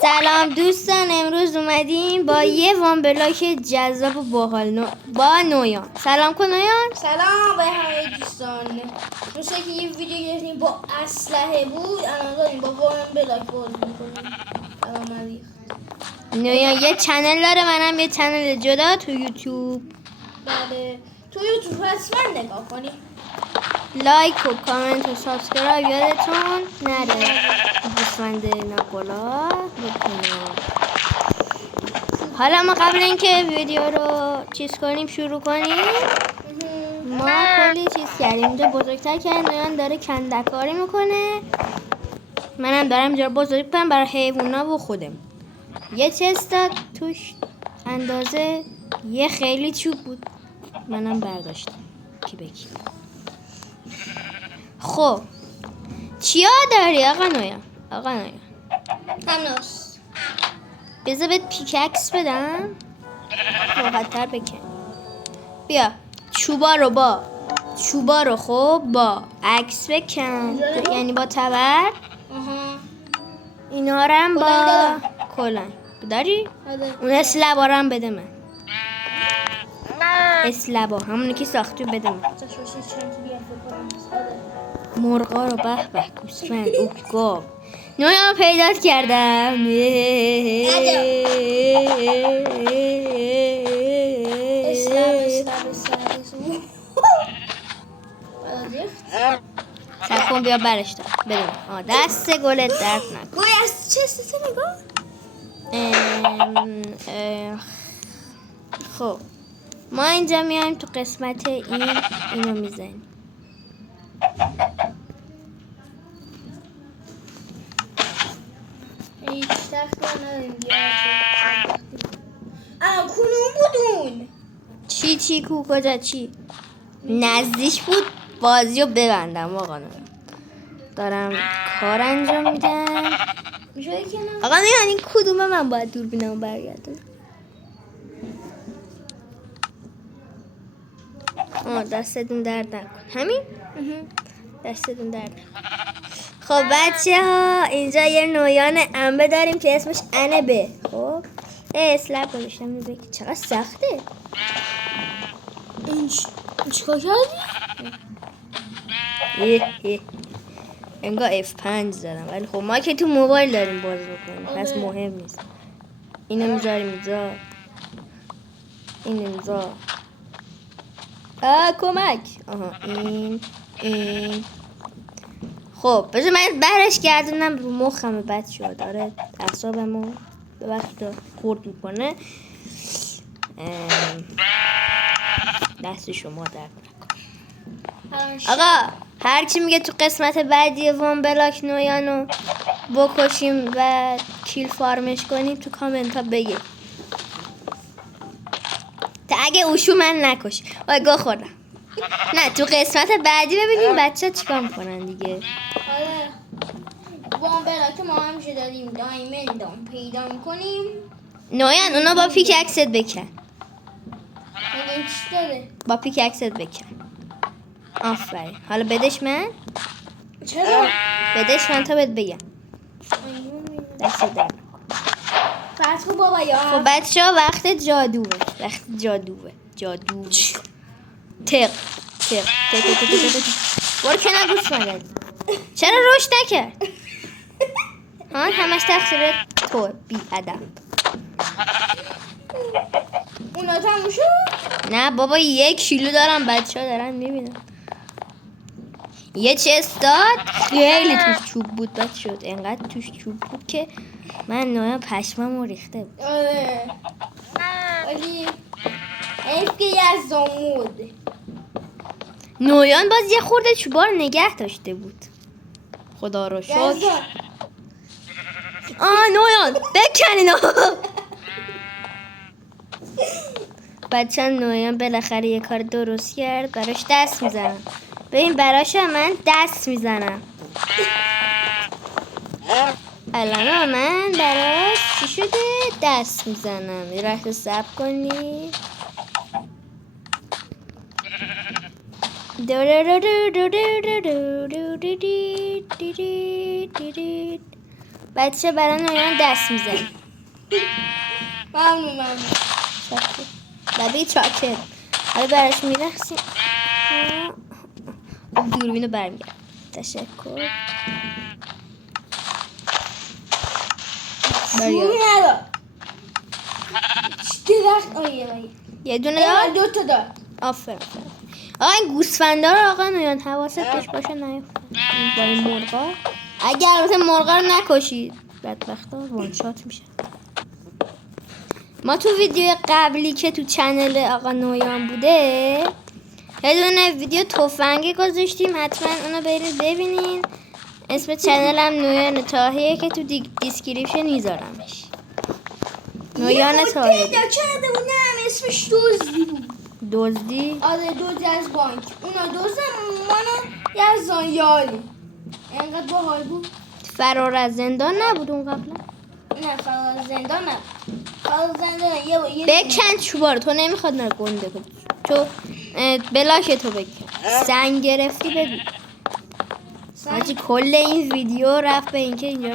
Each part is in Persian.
سلام دوستان، امروز اومدیم با یه وان بلاک جذاب و باحال با نویان. سلام کن نویان. سلام به همه دوستان. مثل که یه ویدیو گرفتیم با اسلحه بود، الان داریم با وان بلاک بازی میکنیم. سلام علیکم. نویان یه چنل داره، منم یه چنل جدا تو یوتیوب. بله تو یوتیوب حتما نگاه کنی. لایک و کامنت و سابسکرایب یادتون نره. گوسفند ناقلا بکنید. حالا ما قبل اینکه ویدیو رو شروع کنیم ما کلی چیز کردیم. اینجا بزرگتر کردیم، نویان داره کندکاری میکنه، منم دارم اینجا بزرگ کنم برای حیوونا و خودم. یه چست داد توش اندازه یه خیلی چوب بود، منم برداشتم کی بکی. خب چیا داری آقا نویان؟ آقا نویان هنوز بذار بهت پیککس بدم راحت تر بکن. بیا چوبا رو خب با عکس بکن، یعنی با تبر. اینا رو هم با کلنگ داری؟ اون اسلبا رو هم بده من. اسلبا همونی که ساختی بده من. مرغا رو به به گوسفند گاو نویان پیدات کردم. سکن بیا برش دار بده من. دست گلت درد نکن. گوی از چه سته نگاه. خب ما اینجا میایم تو قسمت اینو میزنیم. هیچ تخت نداریم. کلون بودون. چی کو کجا چی نزدیک بود. بازی رو ببندم آقا نویان، دارم کار انجام میدم. آقا نویان این کدومه من باید دوربینمو برگردم؟ دستتون درد نکن. همین دستتون درد نکن. خب بچه ها اینجا یه نویان انبه داریم که اسمش انبه. خب اسلب گذاشتم میبه که چقدر سخته. این چیکار کردی؟ انگار F5 زدم، ولی خب ما که تو موبایل داریم بازی بکنیم پس مهم نیست. اینو میذاریم اینجا، اینو اینجا. کمک. این خب بذار من برش گردونم رو مخم بد شد. داره اعصابمو به وقت خورد میکنه. دست شما درد نکنه. آقا هر کی میگه تو قسمت بعدی وان بلاک نویانو بکشیم و کیل فارمش کنیم تو کامنت ها بگه تا اگه اوشو من نکش. گو خوردم. نه تو قسمت بعدی ببینیم بچه ها چیکار میکنن دیگه. وان بلاک ما همیشه داریم دایمندام پیدا میکنیم. نویان اونا با پیک اکست بکن. این چی داره؟ با پیک اکست بکن. آفرین. حالا بدش من. چرا؟ بدش من تا بهت بگم. دست در فتح بابا یا خب بچه ها وقت جادوه. جادو تق برو که نگوش مگه چرا رشد نکرد؟ همش تقصیر تو بی ادب. اونا تموم شد؟ نه بابا 1 کیلو دارم، بچه ها دارن میبینن. یه چست داد خیلی توش چوب بود، بد شد انقدر توش چوب بود که من نویان پشممو ریخته بود. آره ولی حیف که یزدان نویان باز یه خورده چوبا رو نگه داشته بود، خدا رو شکر. نویان بکن اینا. بچه نویان بالاخره یه کار درست کرد، براش دست میزنم. ببین براش من دست میزنم. الان من براش چی شده دست میزنم. یه رخت صبر کنی. بچه برای نویان دست میزنی. ممنون. ببی چاکر. حالا براش میرخسیم. دوربینو برمیگرد. تشکر. شوری ندار. درخت آیه یه دونه دار؟ 2 تا دار. آفرین. آقا این گوسفندا رو آقا نویان حواست بهش باشه نیفتن با این مرغا. اگر البته مرغا رو نکشید بدبختا وان شات میشه. ما تو ویدیو قبلی که تو چنل آقا نویان بوده یه دونه ویدیو تفنگی گذاشتیم، حتما اونو برید ببینین. اسم چنلم نویان طاهیه که تو دیسکریپشن میذارمش. نویان طاهیه. پیدا کرده بود، نه اسمش دزدی بود. دزدی؟ آره دزدی از بانک. اونا دزدن منو یزدان یاری. اینقدر باحال بود. فرار از زندان نبود اون قبلا؟ نه فرار از زندان نه. فرار از زندان یه بکن چوبارو، تو نمیخواد نه گنده کنی. تو بلاک تو بکن. سنگ گرفتی ببین. حاجی کل این ویدیو رفت به اینکه اینجا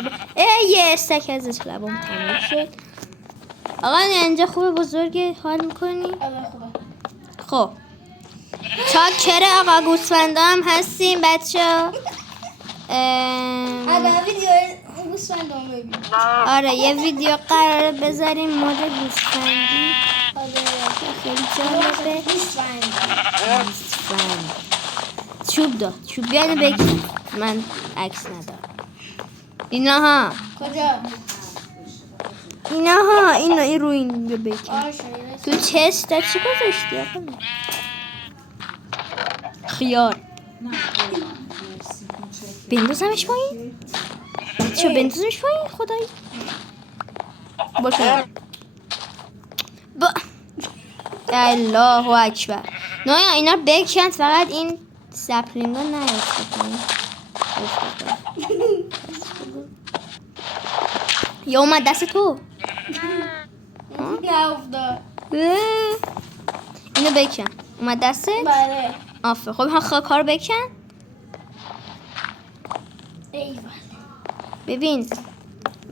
یه استک ازش لبام تموم شد. آقا اینجا خوبه بزرگه حال میکنی؟ آره خوبه. خب چاکره آقا گوسفندا هم هستیم بچه ها. آره ویدیو گوسفندام ببین. آره یه ویدیو قراره بذاریم مورد گوسفندی. خیلی جالبه. گوسفند. چوب داد. چوب بیانه بگی من عکس ندارم. اینا ها کجا؟ اینا ها این رو این رو بکن. آره تو چست چی گذاشتی آقا؟ خیار. بندازمش پایین؟ چه بندازمش پایین خدایی؟ باشه. الله اکبر. نه اینا رو بکن، فقط این سپلینگ ها نیفته کنی. یا اومد دست تو. نه افتاد. اینو بکن. اومد دسته؟ بله. آفه. خب ها خاکا رو بکن. ایوان. ببین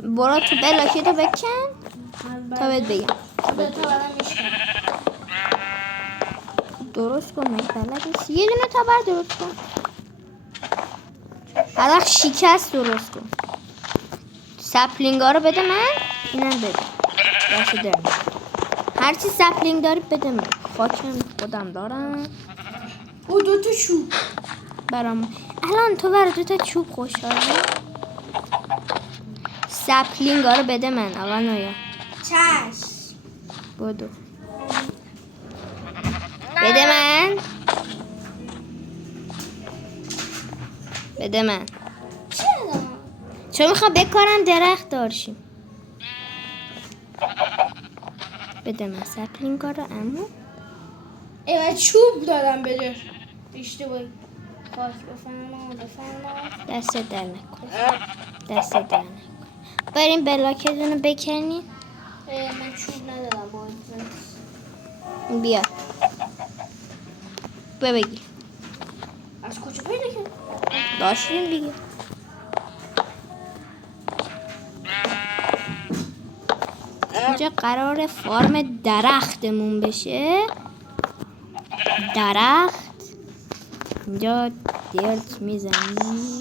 برو تو بلاکی رو بکن تا بهت بگم. درست کن من بلد نیست. یه دونه تبر درست کن. حلق شکست درست کن. سپلینگ ها رو بده من. اینم بده. باشه درم. هرچی سپلینگ داری بده من. خاکم خودم دارم. او 2 تا چوب برام. الان تو برای 2 تا چوب خوشحالی؟ سپلینگ ها رو بده من آقا نویا. چشم. بدو. بده من. بده من. چرا؟ چون میخوام بکارم درخت دارشیم. بده من سپلینگ ها رو امو. ایوان چوب دادم بجاش. اشتباهی. خاک بفرما. دست در نکن. دست در نکن. بریم بلاکتون رو بکنین. من چوب ندارم باید. بیا. بگی. از کجا پیدا کردی؟ داشتیم دیگه. اینجا قرار فارم درختمون بشه. درخت. اینجا درت میزنی.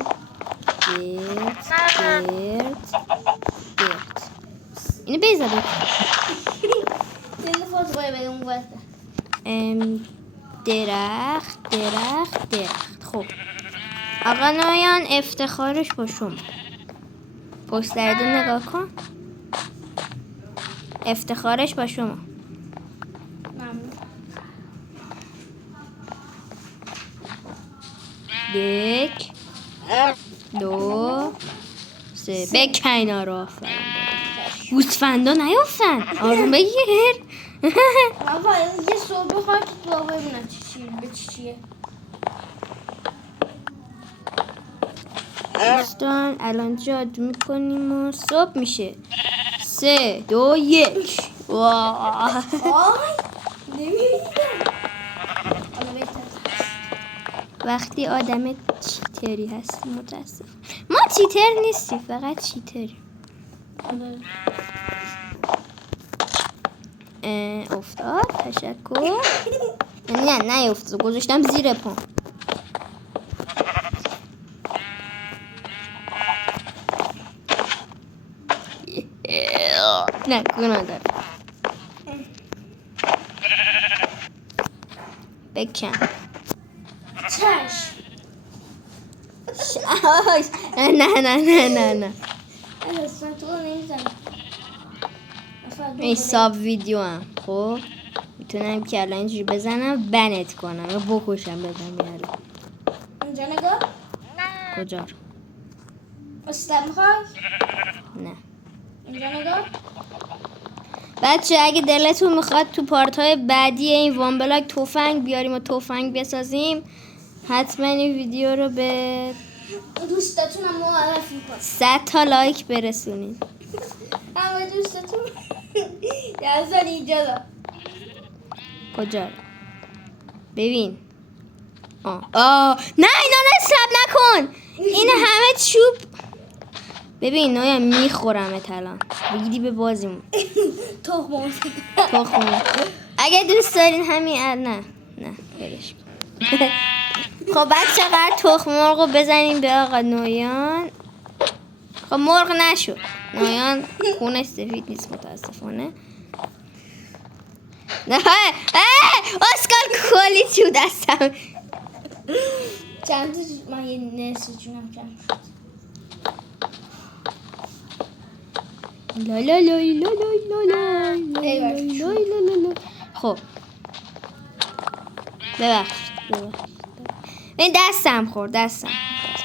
درت. اینو بذاره. تلفن باید بگم واسه. درخت. خب آقا نایان افتخارش با شما. پست درد نگاه کن. افتخارش با شما. ممنون. 1 2 3 بکن اینا رو. آفرین. گوسفندا نیافتن. آروم بگیر. آقا یه صبح بخواه که تو ببینم چیه. دوستان الان جادو میکنیم و صبح میشه. 3 2 1. واه. آی نمیدیدم. حالا بهتر. وقتی آدم چیتری هستی متاسف. ما چیتر نیستیم، فقط چیتریم. افتاد. تشکر. نه افتاد، گذاشتم زیر پام. نه گناه داره. بکن. چشم. نه اصلا تو نمیزنم. این ساب ویدیو هم خب میتونم که الان اینجوری بزنم بنت کنم یا بکشم بزنم بیارم. اینجا نگاه. کجا؟ استم میخوای؟ نه. اینجا نگاه. بچه اگه دلتون میخواد تو پارت های بعدی این وان بلاک تفنگ بیاریم و تفنگ بسازیم، حتما این ویدیو رو به دوستاتون هم معرفی کن. 100 تا لایک برسونید. همه دوستاتون یزن اینجا دا. کجا؟ ببین. نه اینا نصب نکن. این همه چوب. ببین نایا میخورمت الان. بگیدی به بازیمون. تخم. اگه دوست دارین همین نه برش. خب بچه قرار تخم مرغ رو بزنیم به آقا نویان. خب مرغ نشد. نویان خونش سفید نیست متاسفانه. نه اسکال کلی تو دستم. چند تا من یه نصف جونم کم شد. لا لا لا لا لا لا لا. خب ببخشید این دستم خورد ببخشید.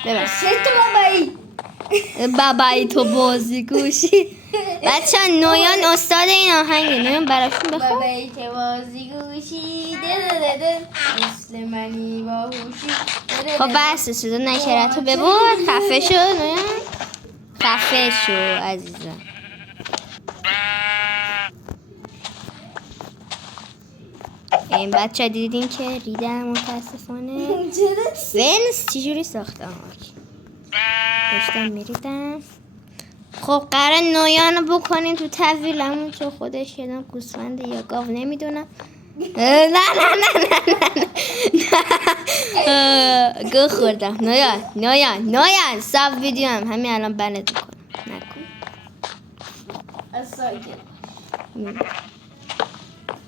ست بابایی بابایی تو بازی گوشی. بچه نویان استاد این آهنگه. نویان براشون بخون. بابایی که بازی گوشی مثل منی باهوشی. خب بس صدا نکرتو ببر. خفه شو نویان. خفه شو عزیزم. این بچه دیدین که ریدم متاسفانه. ونس چجوری ساختم داشتم میریدم. خب قرار نویان رو بکنیم تو تحویلمون چون خودش یادم گوسفنده یا گاو نمیدونم. نه گو خوردم. نویان ساب ویدیو هم همین الان بنت میکنم. نکن از سایکل.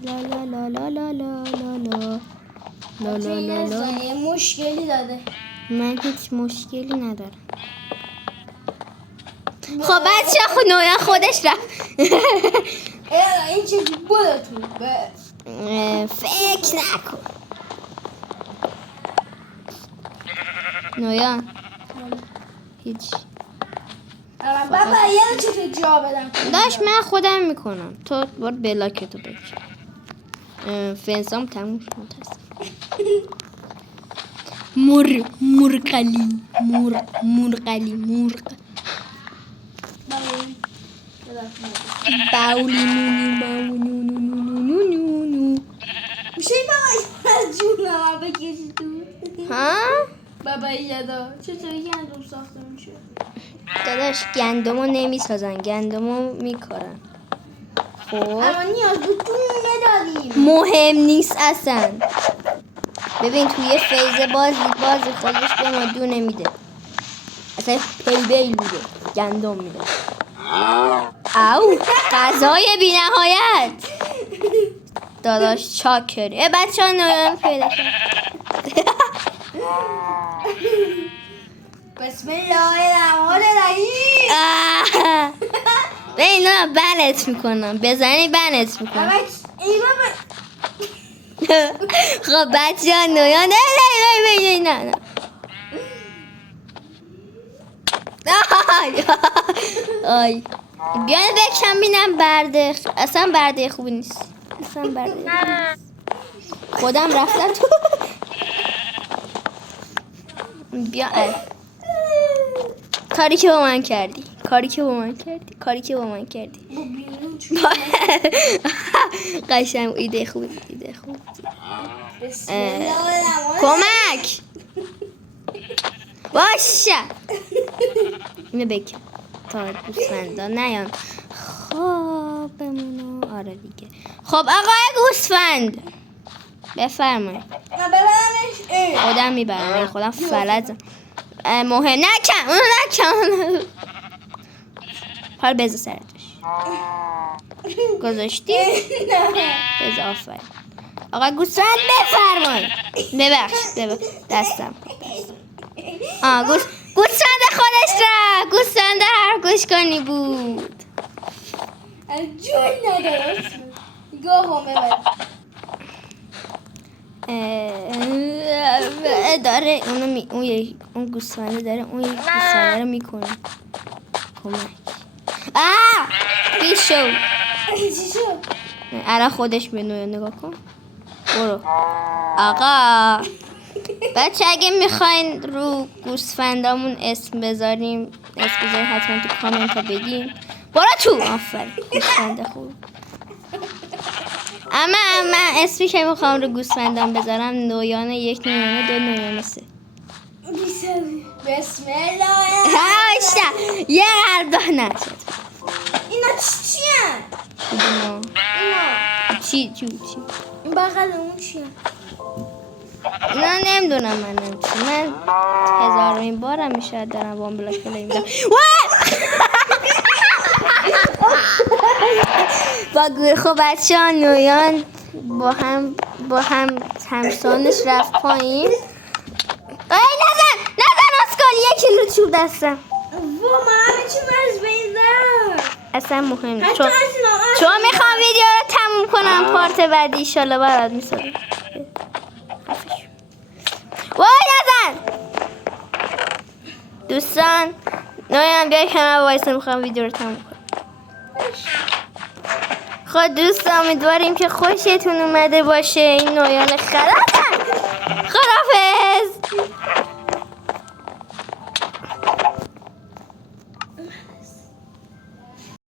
لا لا لا لا لا لا لا لا لا لا. یه مشکلی داده. من هیچ مشکلی ندارم. خب بچه نویان خودش رفت. این چه بودتون فکر نکن نویان هیچ. بابا یه چطور جا بدم داشت من خودم میکنم. تو باید بلاکتو بکش. فنسام تموم شد متاسف. مرغلی باولی نونو میشه بابایی از جونم بکشی تو. ها؟ بابایی یادا چطوری گندم ساخته میشه؟ داداش گندمو نمیسازن، گندمو میکارن. خب اما نیاز به دونه داریم. مهم نیست اصلا. ببین توی فیز بازی خودش به ما دونه میده. اصلا پیل میده، گندم میده. او غذای بی نهایت. داداش چاکری. بچه ها نویان پیدا شد. بسم الله الرحمن الرحیم. ببین نه بنت میکنم. بزنی بنت میکنم. ای بابا. خب بچه ها نویان نه آی بیان بکشم بینم برده. اصلا برده خوبی نیست. خودم رفتم تو. بیا کاری که با من کردی. قشنگ ایده خوبی. کمک باشه. اینو بکن. تا گوسفندا نیان خب بمونو. آره دیگه. خب آقای گوسفند بفرمایید. نه ببرنش. خودم میبرم، خودم فلجم. مهم نکن اونو نکن. حالا بذار سرتش گذاشتی؟ بذار آفرین. آقا گوسفند بفرمایید. ببخش دستم. گوسفند خودش را گوسفند هر گوش کنی بود. جون نداره. نگاه هم ببر. داره اون گوسفنده داره اون یک گوسفنده رو میکنه کمک. چی شد؟ الان خودش به نگاه کن. برو آقا. بچه اگه میخواین رو گوسفندامون اسم بذاریم حتما تو کامنت ها بگین. برو تو. آفرین گوسفند خوب. اما اسمی که میخوام رو گوسفندام بذارم نویان 1 نویان 2 نویان 3. بسم الله. هاشتا یه قلب نشد. اینا چیه؟ اینا چی این بغل اون چیه؟ اینا نمیدونم. من 1000مین بارم میشه دارم وان بلاک پلی میدم. خب بچه ها نویان با هم همسانش رفت پایین. نزن اسکال. 1 کیلو چوب دستم. من چی مرز بیدم اصلا مهم نیست چون میخوام ویدیو رو تموم کنم. پارت بعدی ایشالله برات میسازم. وای نزن دوستان. نویان بیا کنار وایسا میخوام ویدیو رو تموم کنم. خب دوستان امیدواریم که خوشتون اومده باشه. این نویان خرابن.